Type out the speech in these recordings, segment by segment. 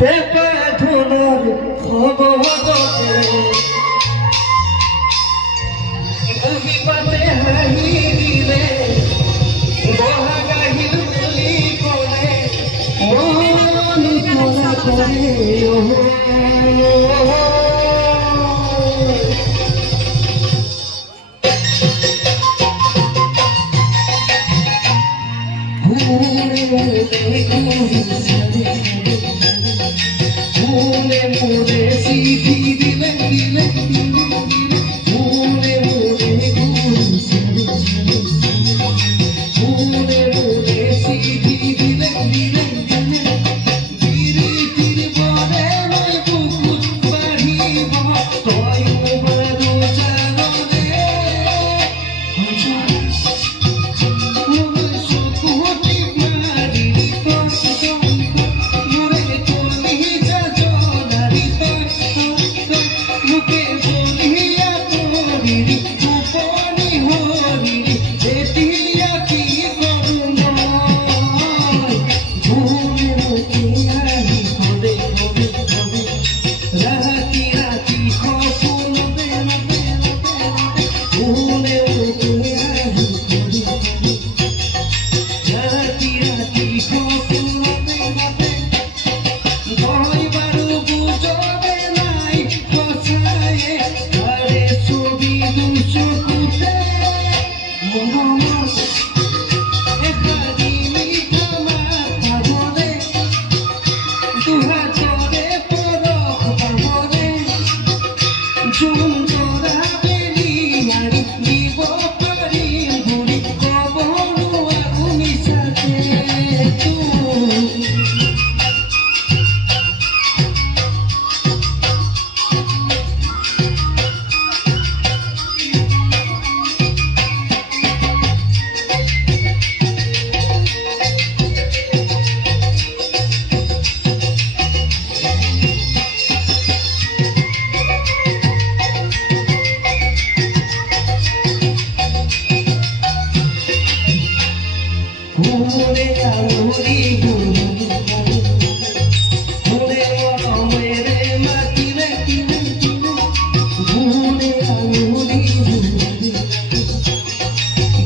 বেপাধুনোর ভগবতে বুঝিপাতে হাঁহি দিলে বহা গাহিল বুলি কলে মন তোলা করে মোরে সিধি দিলে দিলে মোরে সিধি দিলে দিলে ধীরে ধীরে বলে নয় বুকুত বাড়িব তয় বারো জানরে মোরে আলোরি মোরে মরমেরে মাতিরে মোরে আলোরি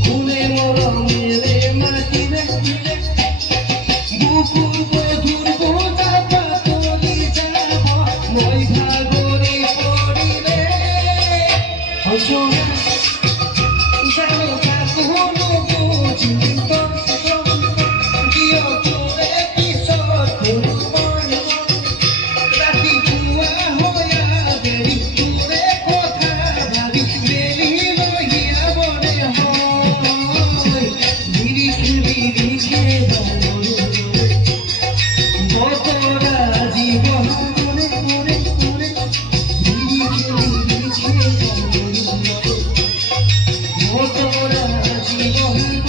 মোরে মরমেরে মাতিরে বুকু বধুর বোঝা পাতলি যাব মই ভাগরি পড়িলে জানো কাকুনো বুঝিত জীবন